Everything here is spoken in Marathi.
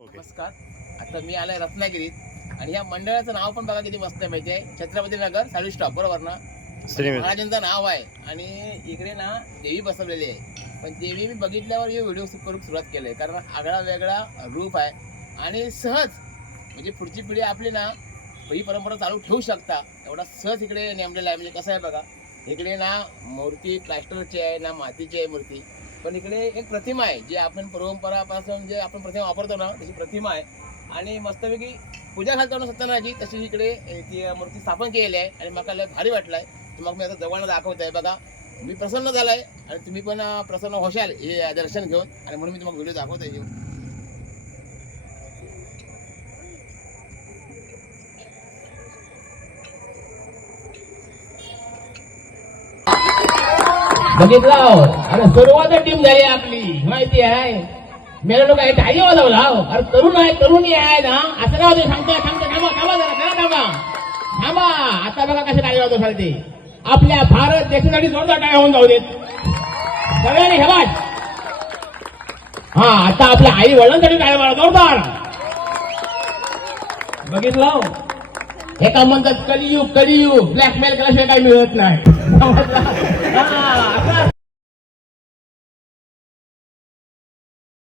नमस्कार. आता मी आलोय रत्नागिरीत आणि या मंडळाचं नाव पण बघा किती मस्त आहे माहिती आहे. छत्रपती नगर सर्व्हिस स्टॉप, बरोबर ना? महाराजांचं नाव आहे आणि इकडे ना देवी बसवलेली आहे. पण देवी मी बघितल्यावर हे व्हिडिओ करून सुरुवात केली आहे, कारण आगळा वेगळा रूप आहे आणि सहज म्हणजे पुढची पिढी आपली ना ही परंपरा चालू ठेवू शकता एवढा सहज इकडे नेमलेला आहे. म्हणजे कसं आहे बघा, इकडे ना मूर्ती प्लास्टरची आहे ना मातीची आहे मूर्ती, पण इकडे एक प्रतिमा आहे जी आपण परंपरापासून जे आपण प्रतिमा वापरतो ना तशी प्रतिमा आहे. आणि मस्तपैकी पूजा घालतो सत्यनारायणाची तशी इकडे ती मूर्ती स्थापन केलेली आहे आणि मला लय भारी वाटलाय. मग मी आता जवळ दाखवत आहे बघा, मी प्रसन्न झालाय आणि तुम्ही पण प्रसन्न होशाल हे दर्शन घेऊन, आणि म्हणून मी तुम्हाला व्हिडिओ दाखवतोय घेऊन. बघितलं, अरे सुरुवात टीम झाली आपली माहिती आहे. मेरे लोक आहे टाळी वाजवला. अरे तरुण आहे, तरुणी आहे ना, असं काय होते सांगतो सांगतो. थांबा थांबा जरा, जरा थांबा थांबा. आता बघा कसे टाळी वाजवत ते आपल्या भारत देशासाठी जोरदार टाळ्या होऊन जाऊ देत सगळ्यांनी. हेबाज हा, आता आपल्या आई वडिलांसाठी टाळ्या मारा जोरदार. बघितलं, एका म्हणतात कलियुग कलियुग, ब्लॅकमेल केल्याशिवाय काही मिळत नाही.